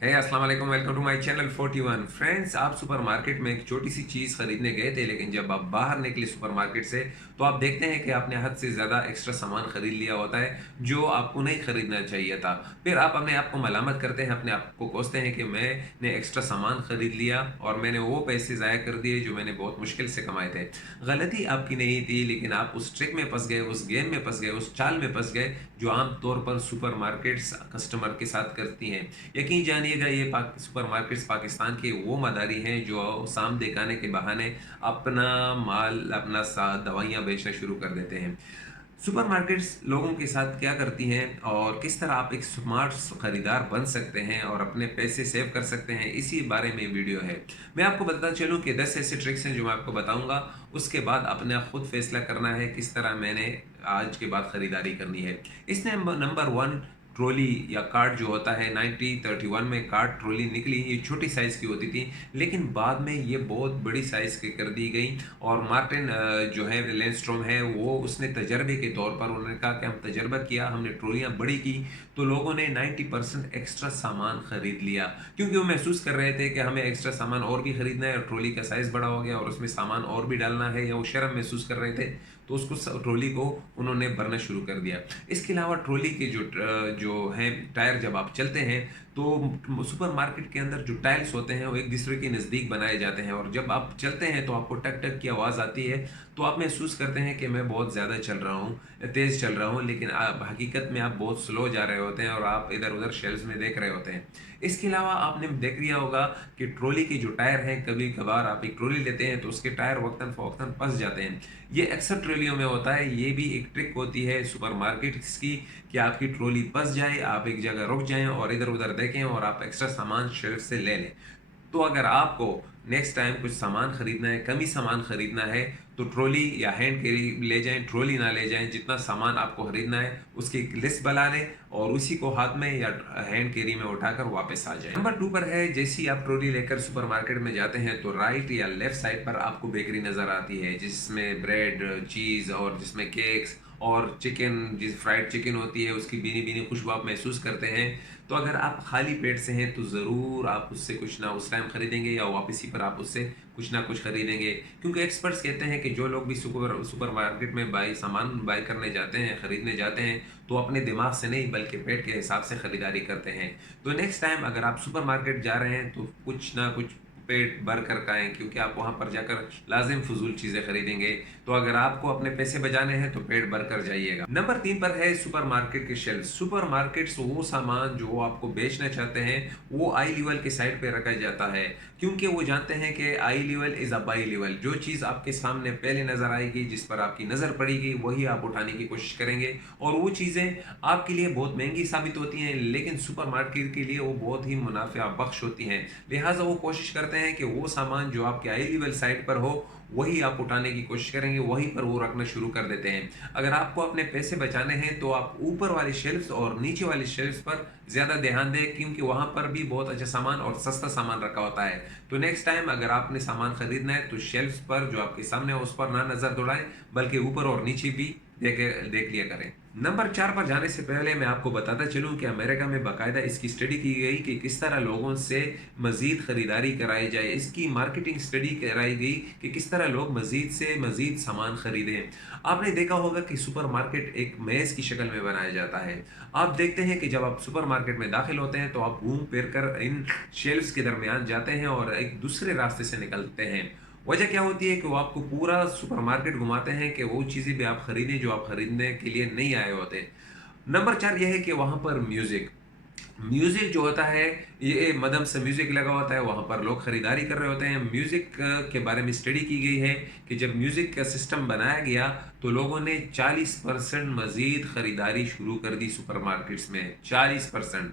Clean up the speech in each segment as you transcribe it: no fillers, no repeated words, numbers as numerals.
है अस्सलाम वालेकुम, welcome to my channel 41 friends. आप सुपरमार्केट में एक छोटी सी चीज़ खरीदने गए थे, लेकिन जब आप बाहर निकले सुपरमार्केट से तो आप देखते हैं कि आपने हद से ज़्यादा एक्स्ट्रा सामान खरीद लिया होता है जो आपको नहीं खरीदना चाहिए था। फिर आप अपने आप को मलामत करते हैं, अपने आप को कोसते हैं कि मैंने एक्स्ट्रा सामान खरीद लिया और मैंने वो पैसे ज़ाया कर दिए जो मैंने बहुत मुश्किल से कमाए थे। गलती आपकी नहीं थी, लेकिन आप उस ट्रिक में फंस गए, उस गेम में फंस गए, उस चाल में फंस गए जो आम तौर पर सुपरमार्केट्स कस्टमर के साथ करती हैं। यकीन जानिएगा, ये सुपरमार्केट्स पाकिस्तान के वो मदारी हैं जो साम दिखाने के बहाने अपना माल, अपना दवाइयाँ बेचना शुरू कर देते हैं। सुपरमार्केट्स लोगों के साथ क्या करती हैं और किस तरह आप एक स्मार्ट खरीदार बन सकते हैं और अपने पैसे सेव कर सकते हैं, इसी बारे में वीडियो है। मैं आपको बताता चलूं कि 10 ऐसे ट्रिक्स हैं जो मैं आपको बताऊंगा। उसके बाद अपना खुद फैसला करना है किस तरह मैंने आज के बाद खरीदारी करनी है। इसने नंबर वन, ट्रॉली या कार्ट जो होता है, 1931 में कार्ट ट्रॉली निकली। ये छोटी साइज़ की होती थी, लेकिन बाद में ये बहुत बड़ी साइज़ की कर दी गई। और मार्टिन जो है लेंस्ट्रॉम है, वो उसने तजर्बे के तौर पर उन्होंने कहा कि हम तजर्बा किया, हमने ट्रॉलियाँ बड़ी की तो लोगों ने 90% एक्स्ट्रा सामान खरीद लिया, क्योंकि वो महसूस कर रहे थे कि हमें एक्स्ट्रा सामान और भी खरीदना है और ट्रॉली का साइज़ बड़ा हो गया और उसमें सामान और भी डालना है, या वो शर्म महसूस कर रहे थे तो उसको ट्रॉली को उन्होंने भरना शुरू कर दिया। इसके अलावा ट्रॉली के जो हैं टायर, जब आप चलते हैं तो सुपरमार्केट के अंदर जो टाइल्स होते हैं वो एक दूसरे के नज़दीक बनाए जाते हैं, और जब आप चलते हैं तो आपको टक टक की आवाज़ आती है, तो आप महसूस करते हैं कि मैं बहुत ज़्यादा चल रहा हूँ, तेज़ चल रहा हूँ, लेकिन आप हकीकत में आप बहुत स्लो जा रहे होते हैं और आप इधर उधर शेल्फ्स में देख रहे होते हैं। इसके अलावा आपने देख लिया होगा कि ट्रॉली के जो टायर हैं, कभी कभार आप एक ट्रॉली लेते हैं तो उसके टायर वक्तन फ़वक्तन फंस जाते हैं। ये अक्सर ट्रॉलियों में होता है। ये भी एक ट्रिक होती है सुपरमार्केट्स की कि आपकी ट्रॉली फंस जाए, आप एक जगह रुक जाएं और इधर उधर देखें और आप एक्स्ट्रा सामान शेल्फ से ले लें। तो अगर आपको नेक्स्ट टाइम कुछ सामान खरीदना है, कम ही सामान खरीदना है, तो ट्रॉली या हैंड कैरी ले जाएं, ट्रॉली ना ले जाएं। जितना सामान आपको खरीदना है उसकी एक लिस्ट बना लें और उसी को हाथ में या हैंड कैरी में उठाकर वापस आ जाएं। नंबर 2 पर है, जैसे ही आप ट्रॉली लेकर सुपरमार्केट में जाते हैं तो राइट या लेफ्ट साइड पर आपको बेकरी नज़र आती है, जिसमें ब्रेड, चीज़ और जिसमें केक्स और चिकन, जिस फ्राइड चिकन होती है उसकी भीनी भीनी खुशबू आप महसूस करते हैं। तो अगर आप खाली पेट से हैं तो ज़रूर आप उससे कुछ ना उस टाइम खरीदेंगे या वापसी पर आप उससे कुछ ना कुछ खरीदेंगे, क्योंकि एक्सपर्ट्स कहते हैं कि जो लोग भी सुपरमार्केट में सामान बाई करने जाते हैं, खरीदने जाते हैं, तो अपने दिमाग से नहीं बल्कि पेट के हिसाब से खरीदारी करते हैं। तो नेक्स्ट टाइम अगर आप सुपरमार्केट जा रहे हैं तो कुछ ना कुछ पेट भर कर खाएं, क्योंकि आप वहां पर जाकर लाजिम फजूल चीज़ें खरीदेंगे। तो अगर आपको अपने पैसे बचाने हैं तो पेट भर कर जाइएगा। नंबर 3 पर है सुपरमार्केट के शेल्फ। सुपरमार्केट्स वो सामान जो आपको बेचना चाहते हैं वो आई लेवल के साइड पे रखा जाता है, क्योंकि वो जानते हैं कि I level is a by level. जो चीज़ आपके सामने पहले नज़र आएगी, जिस पर आपकी नज़र पड़ेगी, वही आप उठाने की कोशिश करेंगे, और वो चीज़ें आपके लिए बहुत महंगी साबित होती हैं, लेकिन सुपरमार्केट के लिए वो बहुत ही मुनाफा बख्श होती हैं। लिहाजा वो कोशिश करते हैं कि वो सामान जो आपके आई लेवल साइड पर हो वही आप उठाने की कोशिश करेंगे, वहीं पर वो रखना शुरू कर देते हैं। अगर आपको अपने पैसे बचाने हैं तो आप ऊपर वाली शेल्फ्स और नीचे वाली शेल्फ्स पर ज़्यादा ध्यान दें, क्योंकि वहाँ पर भी बहुत अच्छा सामान और सस्ता सामान रखा होता है। तो नेक्स्ट टाइम अगर आपने सामान खरीदना है तो शेल्फ्स पर जो आपके सामने है उस पर ना नज़र दौड़ाएं, बल्कि ऊपर और नीचे भी देख लिया करें। नंबर 4 पर जाने से पहले मैं आपको बताता चलूं कि अमेरिका में बाकायदा इसकी स्टडी की गई कि किस तरह लोगों से मज़ीद ख़रीदारी कराई जाए। इसकी मार्केटिंग स्टडी कराई गई कि किस तरह लोग मज़ीद से मज़ीद सामान खरीदें। आपने देखा होगा कि सुपरमार्केट एक मेज़ की शक्ल में बनाया जाता है। आप देखते हैं कि जब आप सुपरमार्केट में दाखिल होते हैं तो आप घूम फिर कर इन शेल्फ्स के दरमियान जाते हैं और एक दूसरे रास्ते से निकलते हैं। वजह क्या होती है कि वो आपको पूरा सुपरमार्केट घुमाते हैं कि वो चीज़ें भी आप खरीदें जो आप खरीदने के लिए नहीं आए होते। नंबर 4 ये है कि वहाँ पर म्यूज़िक म्यूज़िक जो होता है, ये मदम से म्यूज़िक लगा होता है, वहाँ पर लोग खरीदारी कर रहे होते हैं। म्यूज़िक के बारे में स्टडी की गई है कि जब म्यूज़िक का सिस्टम बनाया गया तो लोगों ने 40% मज़ीद खरीदारी शुरू कर दी सुपरमार्केट्स में, 40%।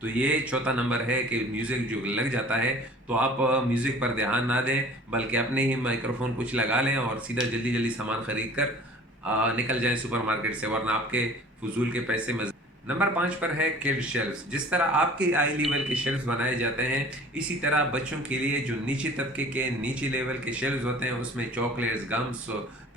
तो ये चौथा नंबर है कि म्यूज़िक जो लग जाता है तो आप म्यूज़िक पर ध्यान ना दें, बल्कि अपने ही माइक्रोफोन कुछ लगा लें और सीधा जल्दी जल्दी सामान खरीद कर निकल जाएं सुपरमार्केट से, वरना आपके फजूल के पैसे नंबर 5 पर है किड शेल्फ्स। जिस तरह आपके आई लेवल के शेल्फ्स बनाए जाते हैं, इसी तरह बच्चों के लिए जो नीचे तबके के नीचे लेवल के शेल्फ्स होते हैं उसमें चॉकलेट्स, गम्स,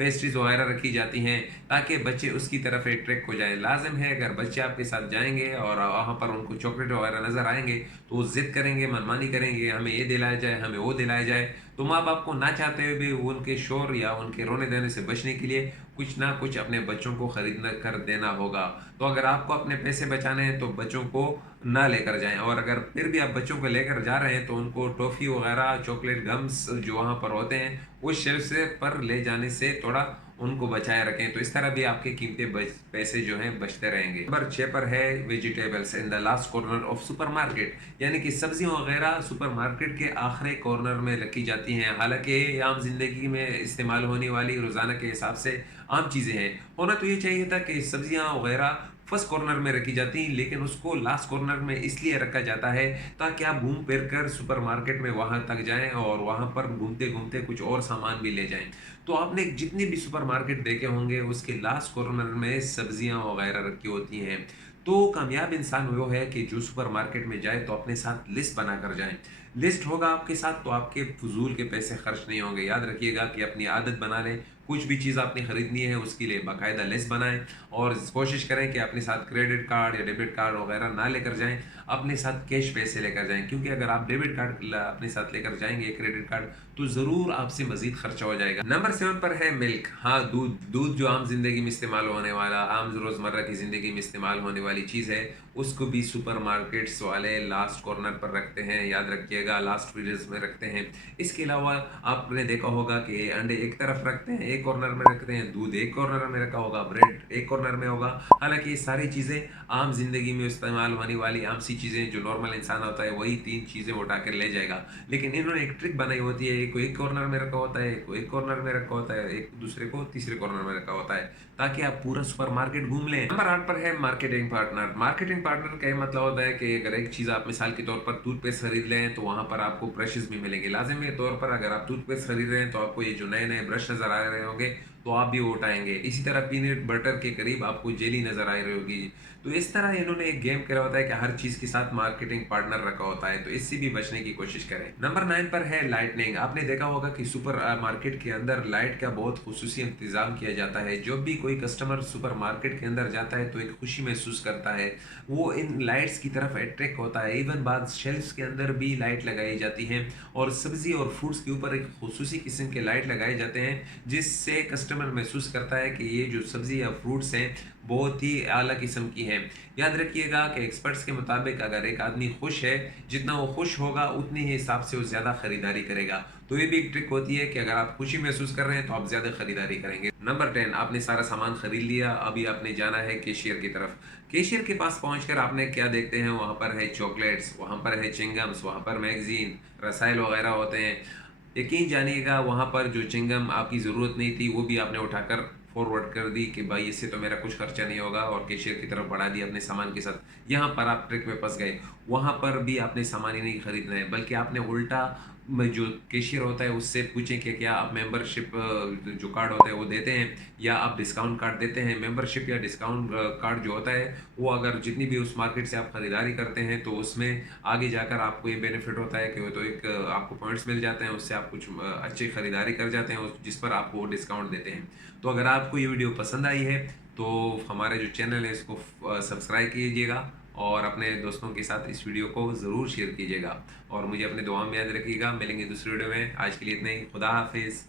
पेस्ट्रीज वगैरह रखी जाती हैं ताकि बच्चे उसकी तरफ अट्रैक्ट हो जाए। लाजिम है अगर बच्चे आपके साथ जाएंगे और वहाँ पर उनको चॉकलेट वगैरह नज़र आएंगे तो वो ज़िद करेंगे, मनमानी करेंगे, हमें ये दिलाया जाए, हमें वो दिलाया जाए। तो माँ बाप को ना चाहते हुए भी उनके शोर या उनके रोने देने से बचने के लिए कुछ ना कुछ अपने बच्चों को खरीद कर देना होगा। तो अगर आपको अपने पैसे बचाने हैं तो बच्चों को ना लेकर जाएं, और अगर फिर भी आप बच्चों को लेकर जा रहे हैं तो उनको टॉफ़ी वगैरह, चॉकलेट, गम्स जो वहाँ पर होते हैं उस शेल्फ से पर ले जाने से थोड़ा उनको बचाए रखें। तो इस तरह भी आपके कीमती पैसे जो हैं बचते रहेंगे। नंबर 6 पर है vegetables in the last corner of supermarket, यानी कि सब्जियां वगैरह सुपरमार्केट के आखिरी कॉर्नर में रखी जाती हैं। हालांकि ये आम जिंदगी में इस्तेमाल होने वाली रोजाना के हिसाब से आम चीज़ें हैं। होना तो ये चाहिए था कि सब्जियां वगैरह फर्स्ट कॉर्नर में रखी जाती हैं, लेकिन उसको लास्ट कॉर्नर में इसलिए रखा जाता है ताकि आप घूम फिर कर सुपरमार्केट में वहां तक जाएं और वहां पर घूमते घूमते कुछ और सामान भी ले जाएं। तो आपने जितने भी सुपरमार्केट देखे होंगे उसके लास्ट कॉर्नर में सब्जियां वगैरह रखी होती हैं। तो कामयाब इंसान वो है कि जो सुपरमार्केट में जाए तो अपने साथ लिस्ट बना कर जाए। लिस्ट होगा आपके साथ तो आपके फजूल के पैसे खर्च नहीं होंगे। याद रखिएगा कि अपनी आदत बना लें, कुछ भी चीज़ आपने खरीदनी है उसके लिए बाकायदा लिस्ट बनाएं और कोशिश करें कि अपने साथ क्रेडिट कार्ड या डेबिट कार्ड वगैरह ना लेकर जाएं, अपने साथ कैश पैसे लेकर जाएं। क्योंकि अगर आप डेबिट कार्ड अपने साथ लेकर जाएंगे, क्रेडिट कार्ड, तो ज़रूर आपसे मजीद खर्चा हो जाएगा। नंबर 7 पर है मिल्क। हाँ, दूध। दूध जो आम जिंदगी में इस्तेमाल होने वाला, आम रोज़मर्रा की ज़िंदगी में इस्तेमाल होने वाली चीज़ है, उसको भी सुपरमार्केट्स वाले लास्ट कॉर्नर पर रखते हैं। याद रखिएगा लास्ट फ्रीजर्स में रखते हैं। इसके अलावा आपने देखा होगा कि अंडे एक तरफ रखते हैं, एक कॉर्नर में रखते हैं, दूध एक कॉर्नर में रखा होगा, ब्रेड एक कॉर्नर में होगा। हालांकि ये सारी चीज़ें आम जिंदगी में इस्तेमाल होने वाली आम सी चीज़ें, जो नॉर्मल इंसान होता है वही 3 चीज़ें उठा कर ले जाएगा। लेकिन इन्होंने एक ट्रिक बनाई होती है, एक को एक कॉर्नर में रखा होता है, एक को एक कॉर्नर में रखा होता है, एक दूसरे को तीसरे कॉर्नर में रखा होता है, ताकि आप पूरा सुपरमार्केट घूम लें। नंबर 8 पर है मार्केटिंग पार्टनर। मार्केटिंग पार्टनर का ये मतलब होता है कि अगर एक चीज़ आप मिसाल के तौर पर टूथपेस्ट खरीद लें तो वहाँ पर आपको ब्रशेस भी मिलेंगे। लाजिमी तौर पर अगर आप टूथपेस्ट खरीद रहे हैं तो आपको ये जो नए नए ब्रश नज़र आ रहे होंगे तो आप भी वो उठाएंगे। इसी तरह पीनट बटर के करीब आपको जेली नज़र आ रही होगी। तो इस तरह इन्होंने एक गेम करा होता है कि हर चीज़ के साथ मार्केटिंग पार्टनर रखा होता है, तो इससे भी बचने की कोशिश करें। नंबर 9 पर है लाइटनिंग। आपने देखा होगा कि सुपर मार्केट के अंदर लाइट का बहुत खुसूसी इंतज़ाम किया जाता है। जब भी कोई कस्टमर सुपर मार्केट के अंदर जाता है तो एक खुशी महसूस करता है, वो इन लाइट्स की तरफ अट्रैक्ट होता है। इवन बाद शेल्फ्स के अंदर भी लाइट लगाई जाती हैं और सब्जी और फ्रूट्स के ऊपर एक खुसूसी किस्म के लाइट लगाए जाते हैं, जिससे कस्टमर महसूस करता है कि ये जो सब्जी या फ्रूट्स हैं बहुत ही आला किस्म की हैं। याद रखिएगा कि एक्सपर्ट्स के मुताबिक अगर एक आदमी खुश है, जितना वो खुश होगा उतनी ही हिसाब से वो ज़्यादा खरीदारी करेगा। तो ये भी एक ट्रिक होती है कि अगर आप खुशी महसूस कर रहे हैं तो आप ज़्यादा खरीदारी करेंगे। नंबर 10, आपने सारा सामान खरीद लिया, अभी आपने जाना है कैशियर की तरफ। कैशियर के पास पहुंचकर आपने क्या देखते हैं, वहाँ पर है चॉकलेट्स, वहाँ पर है चिंगम्स, वहाँ पर मैगजीन, रसायल वगैरह होते हैं। यकीन जानिएगा वहाँ पर जो चिंगम आपकी ज़रूरत नहीं थी वो भी आपने उठाकर फॉरवर्ड कर दी कि भाई इससे तो मेरा कुछ खर्चा नहीं होगा, और कैशियर की तरफ बढ़ा दिया अपने सामान के साथ। यहाँ पर आप ट्रिक में फंस गए। वहाँ पर भी आपने सामान ही नहीं खरीदना है, बल्कि आपने उल्टा जो कैशियर होता है उससे पूछें कि क्या आप मेंबरशिप जो कार्ड होता है वो देते हैं, या आप डिस्काउंट कार्ड देते हैं। मेंबरशिप या डिस्काउंट कार्ड जो होता है वो अगर जितनी भी उस मार्केट से आप खरीदारी करते हैं तो उसमें आगे जाकर आपको ये बेनिफिट होता है कि वो तो एक आपको पॉइंट्स मिल जाते हैं, उससे आप कुछ अच्छी खरीदारी कर जाते हैं जिस पर आपको डिस्काउंट देते हैं। तो अगर आपको ये वीडियो पसंद आई है तो हमारे जो चैनल है इसको सब्सक्राइब कीजिएगा और अपने दोस्तों के साथ इस वीडियो को ज़रूर शेयर कीजिएगा, और मुझे अपने दुआ में याद रखिएगा। मिलेंगे दूसरी वीडियो में। आज के लिए इतना ही। खुदा हाफिज़।